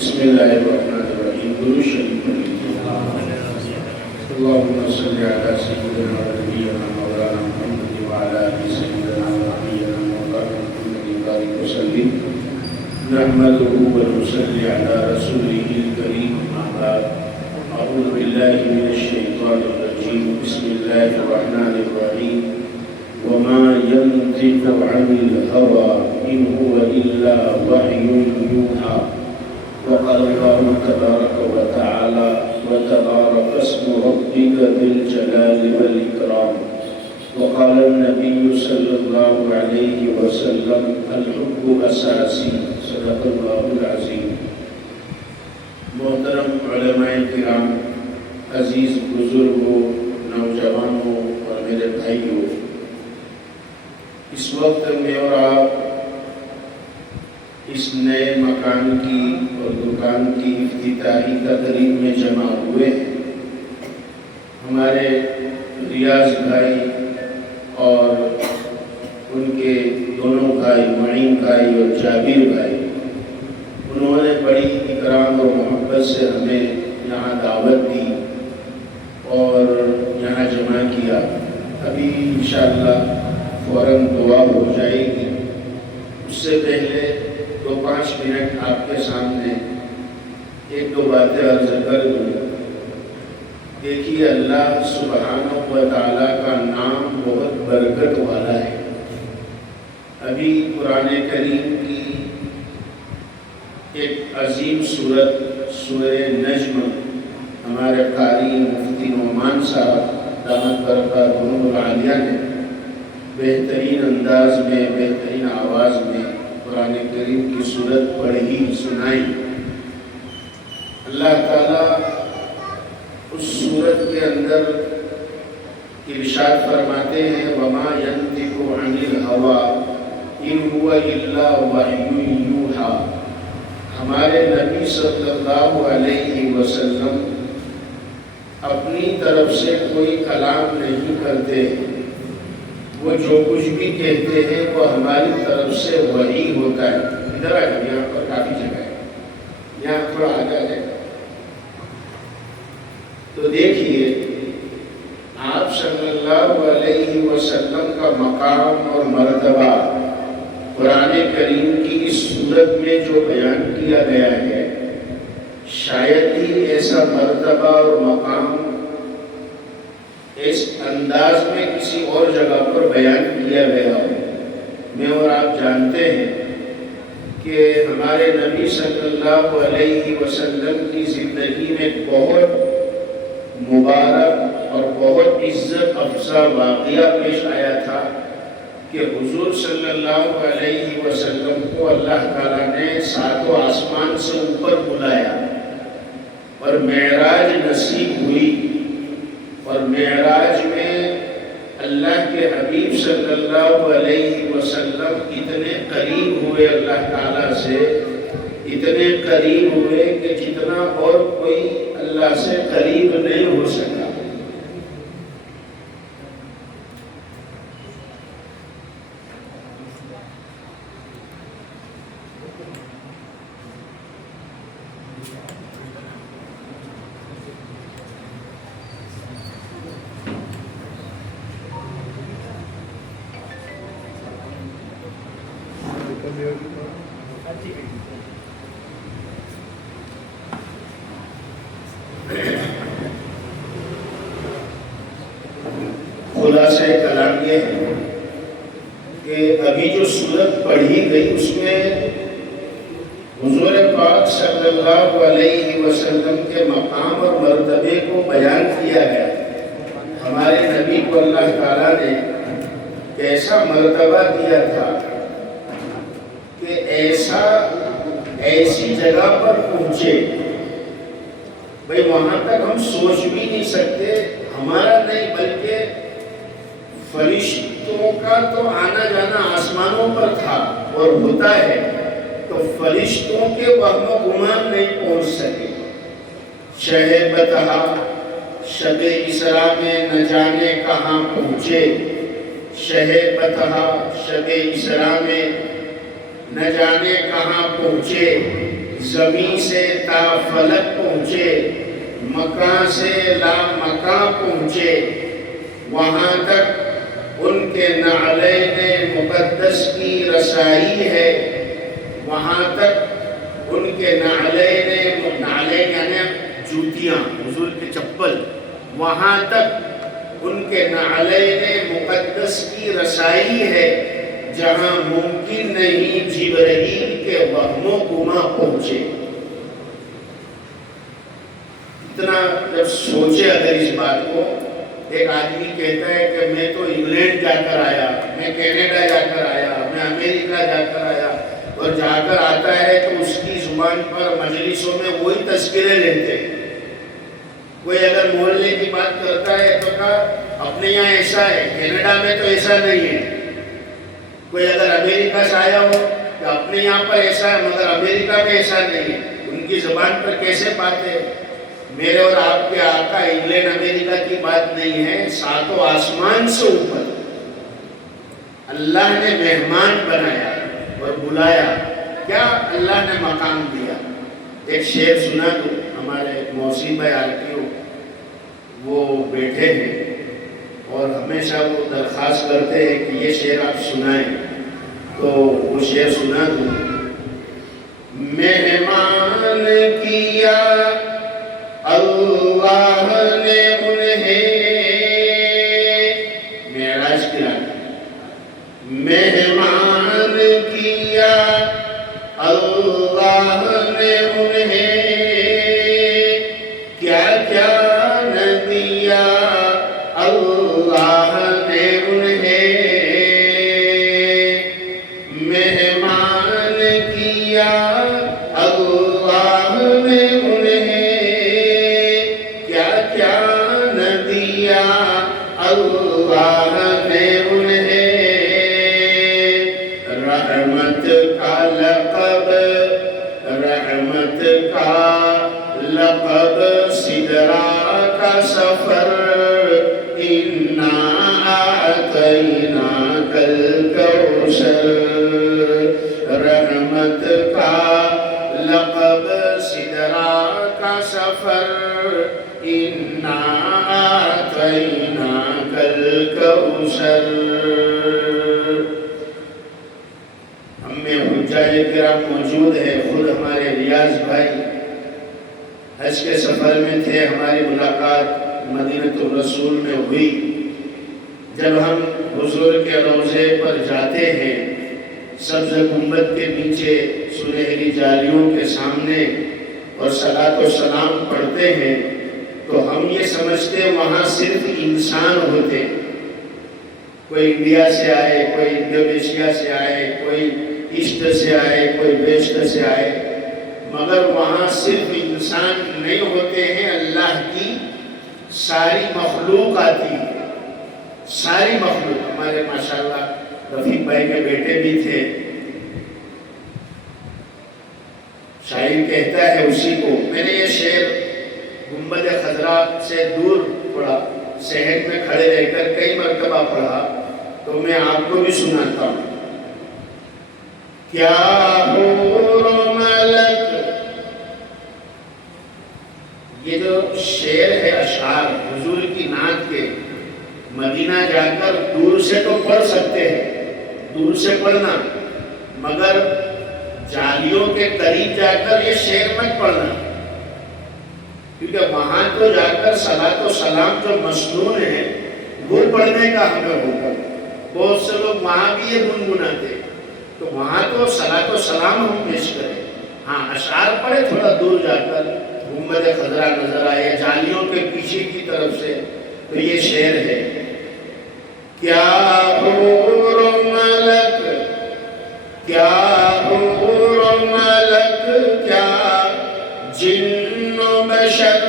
بسم اللہ الرحمن الرحیم درود شریف پڑھیں۔ اللہم صلی علی سیدنا و نبینا مولانا محمد وعلی آلِ سیدنا و نبینا مولانا محمد وبارک وسلم نحمدہ و نصلی علی رسولہ الکریم اما بعد اعوذ باللہ من الشیطان الرجیم بسم اللہ الرحمن الرحیم وما ينطق عن الهوى إن هو إلا وحي يوحى وقال الله تبارك وتعالى وتبارك اسم ربك ذي الجلال والإكرام وقال النبي صلى الله عليه وسلم الحب أساسي صدق الله العظيم۔ محترم علماء کرام، عزیز بزرگوں، نوجوانوں اور میرے بھائیوں، اس وقت میں اور آپ اس نئے مکان کی اور دکان کی افتتاحی تقریب میں جمع ہوئے ہیں۔ ہمارے ریاض بھائی اور ان کے دونوں بھائی معین بھائی اور جابر بھائی، انہوں نے بڑی اکرام اور محبت سے ہمیں یہاں دعوت دی اور یہاں جمع کیا۔ ابھی انشاءاللہ فوراً دعا ہو جائے گی، اس سے پہلے 2-5 منٹ آپ کے سامنے ایک دو باتیں عرض کر دوں۔ دیکھیے، اللہ سبحانہ و تعالیٰ کا نام بہت برکت والا ہے۔ ابھی قرآن کریم کی ایک عظیم سورت سورہ نجم ہمارے قاری مفتی نعمان صاحب دامت برکاتہم العالیہ نے بہترین انداز میں، بہترین آواز میں قرآن کریم کی سورت پڑھی سنائی۔ اللہ تعالیٰ اس سورت کے اندر ارشاد فرماتے ہیں وَمَا يَنطِقُ عَنِ الْهَوَىٰ إِنْ هُوَ إِلَّا وَحْيٌ يُوحَىٰ۔ ہمارے نبی صلی اللہ علیہ وسلم اپنی طرف سے کوئی کلام نہیں کرتے، وہ جو کچھ بھی کہتے ہیں وہ ہماری طرف سے وحی ہوتا ہے۔ ادھر آئے، یہاں پر کافی جگہ ہے، یہاں تھوڑا آگے آ جائے۔ تو دیکھیے، آپ صلی اللہ علیہ وسلم کا مقام اور مرتبہ قرآن کریم کی اس صورت میں جو بیان کیا گیا ہے، شاید ہی ایسا مرتبہ اور مقام اس انداز میں کسی اور جگہ پر بیان کیا گیا ہو۔ میں اور آپ جانتے ہیں کہ ہمارے نبی صلی اللہ علیہ وسلم کی زندگی میں بہت مبارک اور بہت عزت افزا واقعہ پیش آیا تھا کہ حضور صلی اللہ علیہ وسلم کو اللہ تعالیٰ نے 7 آسمان سے اوپر بلایا اور معراج نصیب ہوئی، اور معراج میں اللہ کے حبیب صلی اللہ علیہ وسلم اتنے قریب ہوئے اللہ تعالیٰ سے، اتنے قریب ہوئے کہ جتنا اور کوئی اللہ سے قریب نہیں ہو سکا۔ خلاصہ کلام یہ ہے کہ ابھی جو سورت پڑھی گئی اس میں حضور پاک صلی اللہ علیہ وسلم کے مقام اور مرتبے کو بیان کیا گیا۔ ہمارے نبی کو اللہ تعالیٰ نے ایسا مرتبہ دیا تھا کہ ایسی جگہ پر پہنچے، بھئی وہاں تک ہم سوچ بھی نہیں سکتے، ہمارا نہیں بلکہ فرشتوں کا تو آنا جانا آسمانوں پر تھا اور ہوتا ہے، تو فرشتوں کے وہم و گمان نہیں پہنچ سکے۔ شہ بتہا شب اسراء میں نہ جانے کہاں پہنچے، شہ بتہا شب اسراء میں نہ جانے کہاں پہنچے، زمین سے تا فلک پہنچے، مکان سے لا مکان پہنچے، وہاں تک ان کے نعلین مقدس کی رسائی ہے، وہاں تک ان کے نعلین یعنی جوتیاں، حضور کے چپل، وہاں تک ان کے نعلین مقدس کی رسائی ہے جہاں ممکن نہیں جبرائیل کے وہم و گما پہنچے۔ اتنا جب سوچے اگر اس بات کو، ایک آدمی کہتا ہے کہ میں تو انگلینڈ جا کر آیا، میں کینیڈا جا کر آیا، میں امریکہ جا کر آیا، اور جا کر آتا ہے تو اس کی زبان پر مجلسوں میں وہی تذکرے لیتے ہیں۔ کوئی اگر محلے کی بات کرتا ہے تو کہا اپنے یہاں ایسا ہے، کینیڈا میں تو ایسا نہیں ہے۔ کوئی اگر امریکہ سے آیا ہو کہ اپنے یہاں پر ایسا ہے مگر امریکہ میں ایسا نہیں ہے، ان کی زبان پر کیسے بات ہے؟ میرے اور آپ کے آقا انگلینڈ امریکہ کی بات نہیں ہے، ساتوں آسمان سے اوپر اللہ نے مہمان بنایا اور بلایا، کیا اللہ نے مقام دیا۔ ایک شعر سنا دو، ہمارے محسن بھائی آرٹیو وہ بیٹھے ہیں اور ہمیشہ وہ درخواست کرتے ہیں کہ یہ شعر آپ سنائیں، تو وہ شعر سنا دو۔ مہمان کیا اللہ نے انہیں، معراج کی رات، مہمان کیا اللہ نے انہیں، کیا کیا نہ دیا اللہ نے انہیں، مہمان کیا اللہ نے انہیں، کیا کیا نہ دیا اللہ نے انہیں، رحمت کا لقب، رحمت کا لقب، سدرا کا سفر، انا اعطیناک الکوثر، رحمت کا لقب، سدرا کا سفر، انا اعطیناک الکوثر۔ ہم میں حجاج کرام موجود ہیں، خود ہمارے ریاض بھائی حج کے سفر میں تھے، ہماری ملاقات مدینہ الرسول میں ہوئی۔ جب ہم حضور کے روضے پر جاتے ہیں، سبز گنبد کے نیچے سنہری جالیوں کے سامنے اور صلاۃ و سلام پڑھتے ہیں تو ہم یہ سمجھتے ہیں وہاں صرف انسان ہوتے ہیں، کوئی انڈیا سے آئے، کوئی انڈونیشیا سے آئے، کوئی ایسٹ سے آئے، کوئی ویسٹ سے آئے، مگر وہاں صرف انسان نہیں ہوتے ہیں، اللہ کی ساری مخلوق آتی ہے، ساری مخلوق۔ ہمارے ماشاءاللہ رفیق بھائی کے بیٹے بھی تھے، شاعر کہتا ہے اسی کو، میں نے یہ شعر گنبد خضرا سے دور پڑھا، صحن میں کھڑے رہ کر کئی مرتبہ پڑھا، تو میں آپ کو بھی سناتا ہوں۔ کیا حور و ملک، یہ جو شعر ہے اشعار حضور کی نعت کے، مدینہ جا کر دور سے تو پڑھ سکتے ہیں، دور سے پڑھنا، مگر جالیوں کے قریب جا کر یہ شعر مت پڑھنا، کیونکہ وہاں تو جا کر صلاۃ و سلام جو مسنون ہے وہ پڑھنے کا ہمیں ہوگا۔ بہت سے لوگ وہاں بھی یہ گنگناتے، تو وہاں تو صلاۃ و سلام ہم پیش کریں، ہاں اشعار پڑھے تھوڑا دور جا کر، گنبد خضرا نظر آئے جالیوں کے پیچھے کی طرف سے، تو یہ شعر ہے۔ کیا حور و ملک، کیا حور و ملک، کیا جن و بشر،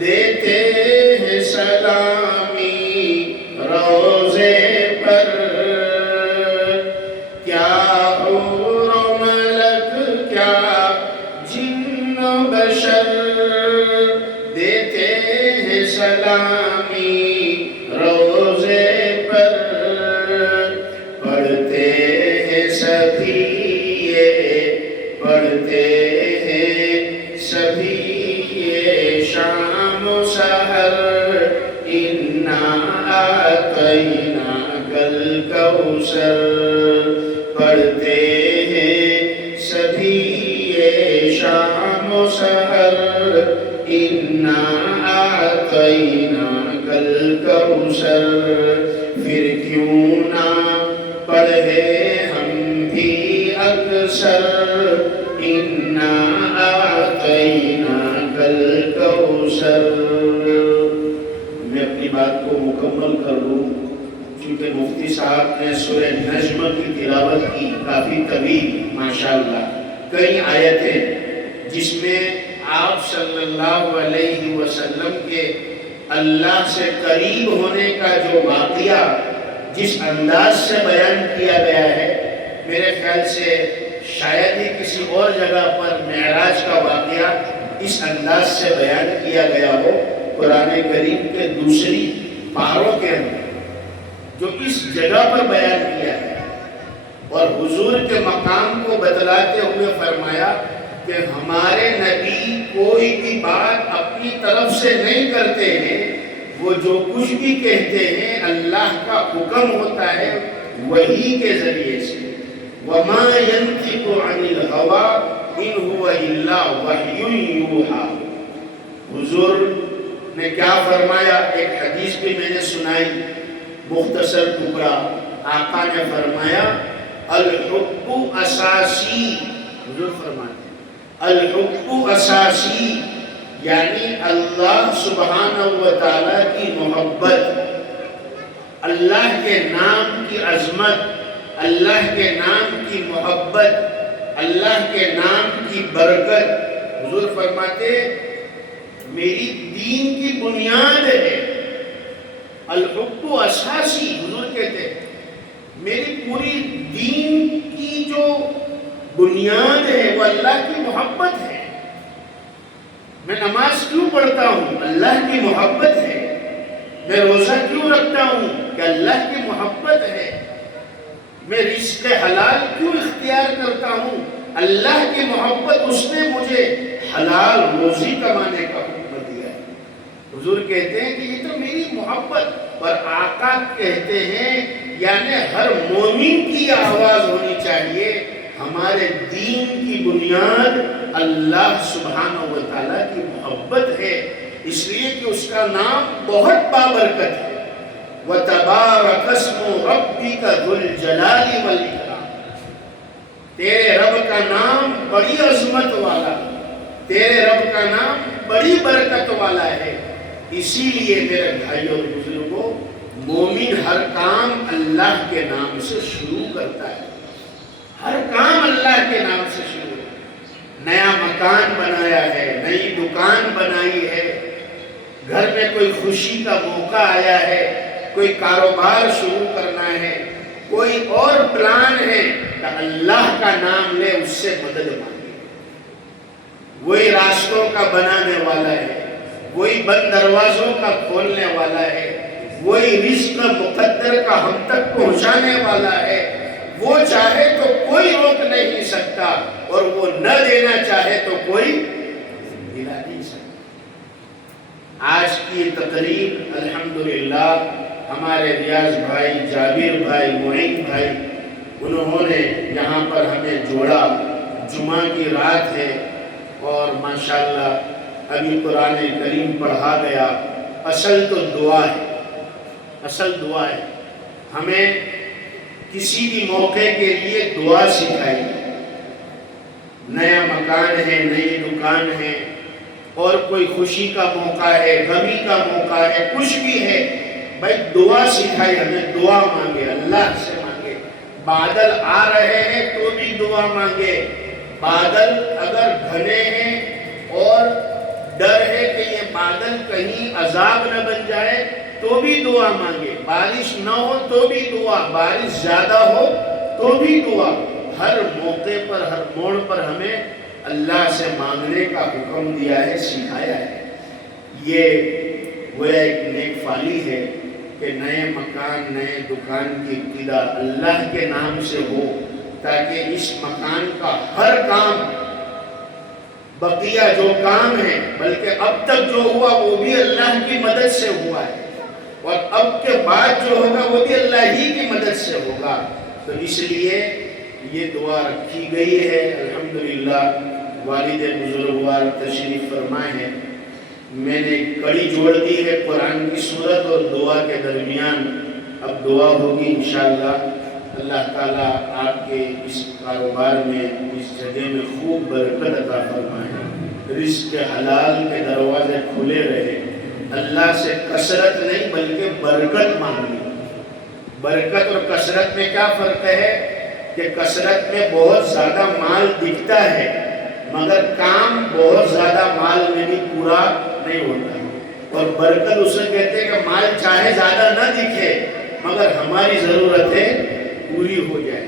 دیتے ہیں سلامی روزے پر، کیا حور و ملک، کیا جن و بشر، دیتے ہیں سلامی روزے پر، أعطيناك الكوثر پڑھتے ہیں سبھی یہ شام و سحر انا اعطیناک الکوثر پھر کیوں نہ پڑھے ہم بھی اکثر انا اعطیناک الکوثر. میں اپنی بات کو مکمل کر لوں چونکہ مفتی صاحب نے سورہ نجم کی تلاوت کی کافی طویل ماشاءاللہ کئی آیتیں جس میں آپ صلی اللہ علیہ وسلم کے اللہ سے قریب ہونے کا جو واقعہ جس انداز سے بیان کیا گیا ہے میرے خیال سے شاید ہی کسی اور جگہ پر معراج کا واقعہ اس انداز سے بیان کیا گیا ہو قرآن کریم کے دوسری پاروں کے اندر جو اس جگہ پر بیان کیا ہے. اور حضور کے مقام کو بتلاتے ہوئے فرمایا کہ ہمارے نبی کوئی بھی بات اپنی طرف سے نہیں کرتے ہیں, وہ جو کچھ بھی کہتے ہیں اللہ کا حکم ہوتا ہے وحی کے ذریعے سے. وَمَا يَنْطِقُ عَنِ الْهَوَىٰ إِنْ هُوَ إِلَّا وَحْيٌ يُوحَىٰ. حضور نے کیا فرمایا؟ ایک حدیث بھی میں نے سنائی مختصر ٹکڑا. آقا نے فرمایا الحب اساسی. حضور فرماتے الحب اساسی یعنی اللہ سبحانہ و تعالیٰ کی محبت, اللہ کے نام کی عظمت, اللہ کے نام کی محبت, اللہ کے نام کی برکت. حضور فرماتے میری دین کی بنیاد ہے. الحب اساسی حضور کہتے ہیں میری پوری دین کی جو بنیاد ہے وہ اللہ کی محبت ہے. میں نماز کیوں پڑھتا ہوں؟ اللہ کی محبت ہے. میں روزہ کیوں رکھتا ہوں؟ کہ اللہ کی محبت ہے. میں رزق حلال کیوں اختیار کرتا ہوں؟ اللہ کی محبت, اس نے مجھے حلال روزی کمانے کا حکم دیا ہے. حضور کہتے ہیں کہ یہ تو میری محبت. اور آقا کہتے ہیں یعنی ہر مومن کی آواز ہونی چاہیے ہمارے دین کی بنیاد اللہ سبحانہ و تعالیٰ کی محبت ہے, اس لیے کہ اس کا نام بہت بابرکت ہے. وَتَبَارَكَ اسْمُ رَبِّكَ ذُو الْجَلَالِ وَالْإِكْرَامِ. تیرے رب کا نام بڑی عظمت والا, تیرے رب کا نام بڑی برکت والا ہے. اسی لیے میرے بھائی اور بزرگوں مومن ہر کام اللہ کے نام سے شروع کرتا ہے. ہر کام اللہ کے نام سے شروع. نیا مکان بنایا ہے, نئی دکان بنائی ہے, گھر میں کوئی خوشی کا موقع آیا ہے, کوئی کاروبار شروع کرنا ہے, کوئی اور پلان ہے تو اللہ کا نام لے, اس سے مدد مانگے. وہی راستوں کا بنانے والا ہے, وہی بند دروازوں کا کھولنے والا ہے, وہی رزق مقدر کا ہم تک پہنچانے والا ہے. وہ چاہے تو کوئی روک نہیں سکتا اور وہ نہ دینا چاہے تو کوئی دلا نہیں سکتا. آج کی تقریب الحمدللہ ہمارے ریاض بھائی, جابر بھائی, معین بھائی, انہوں نے یہاں پر ہمیں جوڑا. جمعہ کی رات ہے اور ماشاءاللہ ابھی قرآن کریم پڑھا گیا. اصل تو دعا ہے, اصل دعا ہے. ہمیں کسی بھی موقع کے لیے دعا سکھائی. نیا مکان ہے, نئی دکان ہے, اور کوئی خوشی کا موقع ہے, غمی کا موقع ہے, کچھ بھی ہے, بھائی دعا سکھائی ہمیں. دعا مانگے, اللہ سے مانگے. بادل آ رہے ہیں تو بھی دعا مانگے. بادل اگر گھنے ہیں اور ڈر ہے کہ یہ بادل کہیں عذاب نہ بن جائے تو بھی دعا مانگے. بارش نہ ہو تو بھی دعا, بارش زیادہ ہو تو بھی دعا. ہر موقع پر, ہر موڑ پر ہمیں اللہ سے مانگنے کا حکم دیا ہے, سکھایا ہے. یہ وہ ایک نیک فالی ہے کہ نئے مکان, نئے دکان کی ابتدا اللہ کے نام سے ہو تاکہ اس مکان کا ہر کام, بقیہ جو کام ہے, بلکہ اب تک جو ہوا وہ بھی اللہ کی مدد سے ہوا ہے. اور اب کے بعد جو ہوگا وہ بھی اللہ ہی کی مدد سے ہوگا. تو اس لیے یہ دعا رکھی گئی ہے. الحمدللہ والد بزرگوار تشریف فرمائے ہیں. میں نے کڑی جوڑ دی ہے قرآن کی صورت اور دعا کے درمیان. اب دعا ہوگی انشاءاللہ. اللہ تعالیٰ آپ کے اس کاروبار میں اس جگہ میں خوب برکت عطا فرمائے. رزق حلال کے دروازے کھلے رہے. اللہ سے کثرت نہیں بلکہ برکت مانگی. برکت اور کثرت میں کیا فرق ہے کہ کثرت میں بہت زیادہ مال دکھتا ہے مگر کام بہت زیادہ مال میں بھی پورا نہیں ہوتا. اور برکت اسے کہتے ہیں کہ مال چاہے زیادہ نہ دکھے مگر ہماری ضرورتیں پوری ہو جائے,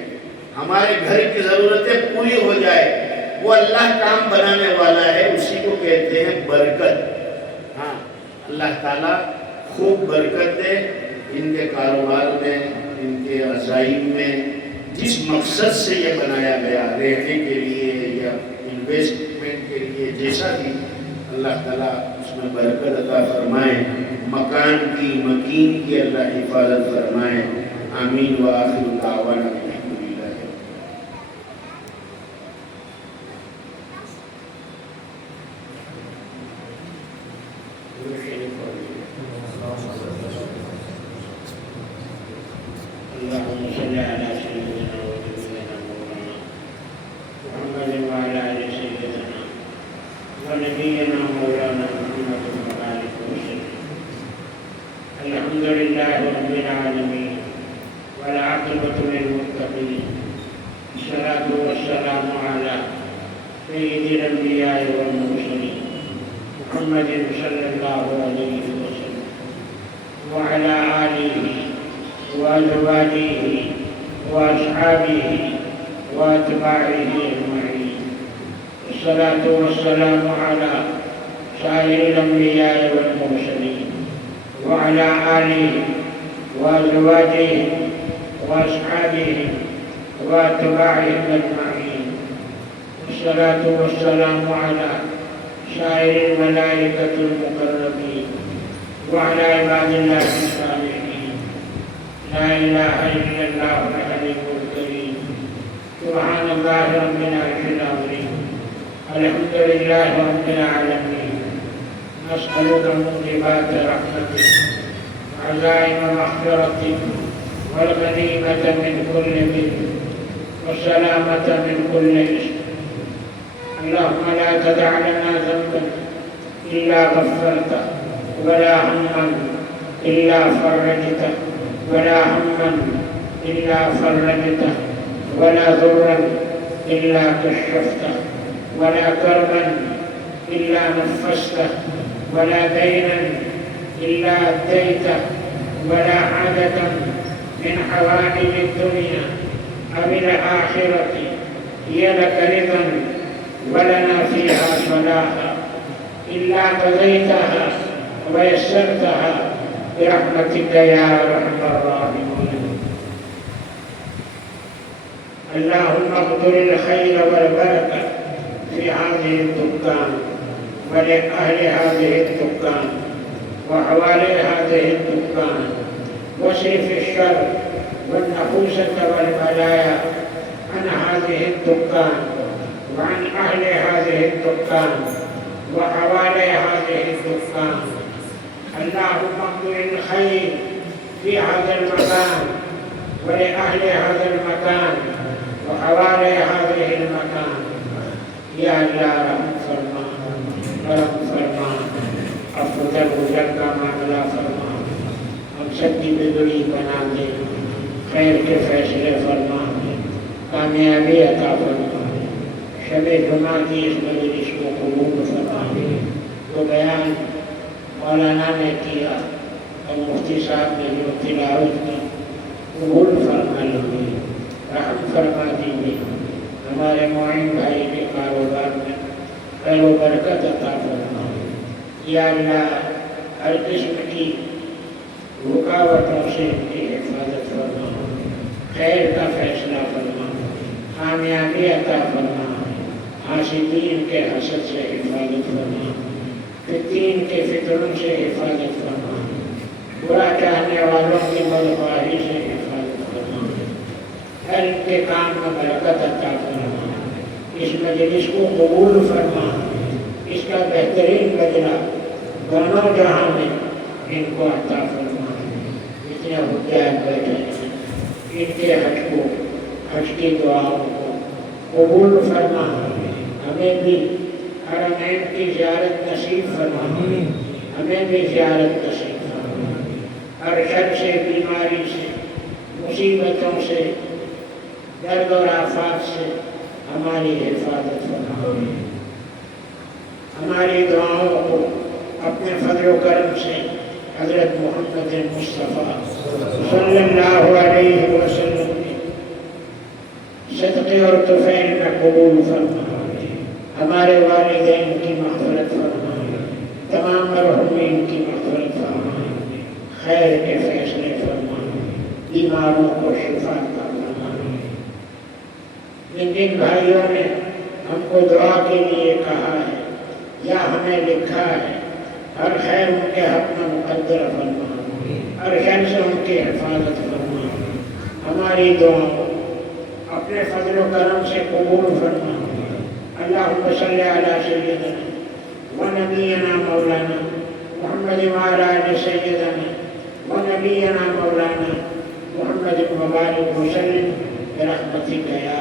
ہمارے گھر کی ضرورتیں پوری ہو جائے. وہ اللہ کام بنانے والا ہے, اسی کو کہتے ہیں برکت. ہاں, اللہ تعالیٰ خوب برکت دے ان کے کاروبار میں, ان کے عزائم میں. جس مقصد سے یہ بنایا گیا, رہنے کے لیے یا انویسٹمنٹ کے لیے, جیسا بھی, اللہ تعالیٰ اس میں برکت عطا فرمائے. مکان کی, مکین کی اللہ حفاظت فرمائے. آمین. وآخر دعوانا الحمدللہ. اللهم صل على سيدنا ونبينا مولانا محمد وعلى آل سيدنا ونبينا مولانا محمد وآله وسلم. الحمد لله رب العالمين والعاقبة للمتقين. الصلاة والسلام على سيد الأنبياء والمرسلين محمد صلى الله عليه وسلم وعلى آله وأزواجه وأصحابه وأتباعه أجمعين. الصلاة والسلام على سائر الأنبياء والمرسلين وعلى آله وأزواجه وأصحابه وأتباعهم أجمعين. الصلاة والسلام على سائر الملائكة المقربين وعلى عباد الله الصالحين. لا إله إلا الله الحليم الكريم. سبحان الله رب العرش العظيم. الحمد لله رب العالمين. نسألك موجبات رحمتك وعزائم مغفرتك والغنيمة من كل بر والسلامة من كل إثم. اللهم لا تدع لنا ذنبا إلا غفرته ولا هما إلا فرجته ولا هما إلا فرجته ولا ضرا إلا كشفته ولا كربا إلا نفسته ولا دينا إلا أديته ولا حاجة من حوائج الدنيا أو الآخرة هي لك رضا ولنا فيها صلاحا إلا قضيتها ويسرتها برحمتك يا أرحم الراحمين. اللهم اقدر الخير والبركة في هذه الدكان ولأهل هذه الدكان وحوالي هذه الدكان. واصرف الشر والنفوسة والبلايا عن هذه الدكان وعن أهل هذه الدكان وحوالي هذه الدكان. اللهم اقدر الخير في هذا المكان ولأهل هذا المكان وحوالي هذه المكان. یا اللہ رحم فرما, کرم فرما, افضل اجر کا معاملہ فرما, ہم سب کی بگڑی بنا دے, خیر کے فیصلے فرما دے, کامیابی عطا فرما دے. شب جمعہ کی اس مجلس کو قبول فرما دے. تو بیان مولانا نے کیا اور مفتی صاحب نے جو تلاوت کی قبول فرما لیجیے, رحم فرما دیجیے. ہمارے معین بھائی کے کاروبار میں خیر و برکت عطا فرما. یا اللہ ہر قسم کی رکاوٹوں سے ان کی حفاظت فرما, خیر کا فیصلہ فرما, کامیابی عطا فرما. حاسدین کے حسد سے حفاظت فرما, فتین کے فتنوں سے حفاظت فرما. برا چاہنے والوں کی بدخواہی سے حفاظت فرما، ہر ان کے کام میں برکت عطا فرما، اس مجلس کو قبول فرما، اس کا بہترین بدلہ دونوں جہاں میں ان کو عطا فرما۔ جتنے حجاج بیٹھے ہیں ان کے حج کو، حج کی دعاؤں کو قبول فرما، ہمیں بھی حرمین کی زیارت نصیب فرما، ہمیں بھی زیارت نصیب فرما، ہر شر سے، بیماری سے، مصیبتوں سے، درد اور آفات سے ہماری حفاظت فرما، ہماری دعاؤں کو اپنے فضل و کرم سے حضرت محمد مصطفیٰ صلی اللہ علیہ وسلم کے صدقے اور طفیل میں قبول فرما، ہمارے والدین کی مغفرت فرما، تمام مرحومین کی مغفرت فرما، خیر کے فیصلے فرما، بیماروں کو شفا عطا فرما۔ جن بھائیوں نے ہم کو دعا کے لیے کہا ہے یا ہمیں لکھا ہے، ہر خیر ان کے حق میں مقدر فرما، ہر شر سے ان کی حفاظت فرما، ہماری دعاؤں اپنے فضل و کرم سے قبول فرما۔ اللہم صلی علی سیدنا و نبینا مولانا محمد وعلی آل سیدنا و نبینا مولانا محمد مبارک وسلم برحمتک یا